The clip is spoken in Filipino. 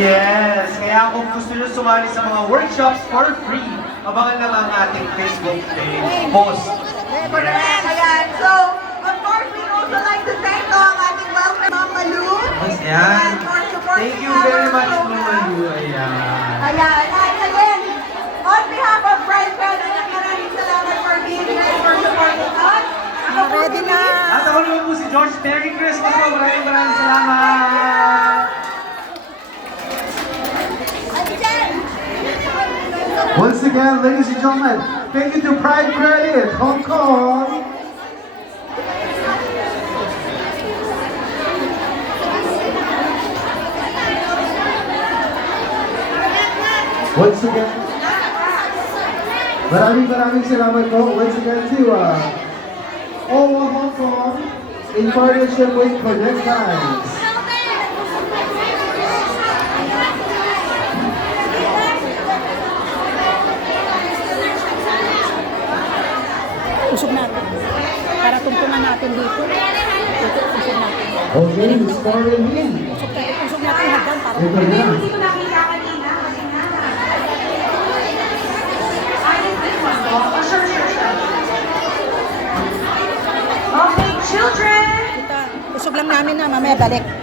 Yes! Kaya kung gusto nyo sumali sa mga workshops for free, abangan lang ang ating Facebook page post. Correct, ayan. So, of course, we'd also like to thank ang ating welcome, Mama Lu. Ayan. For supporting Thank you very our much, program. Mama Lu. Ayan. Ayan. And again, on behalf of Pride President, maraming salamat for being here and for supporting us. Ako po Ready na. At ako naman po si George. Merry Christmas po. Maraming salamat. Once again, ladies and gentlemen, thank you to Pride Credit, Hong Kong. Once again, maraming salamat po. Once again to OWA Hong Kong in partnership with Connect Times. Usog natin. Para tungtungan natin dito. Usog natin. Okay, Miss Karen Lee. Usog natin hagdan para Ito na. Hindi ko nakita kanina. Kasi nga. Ayun, this one. Oh, sure. Okay, children. kita. Usog lang namin na mamaya balik.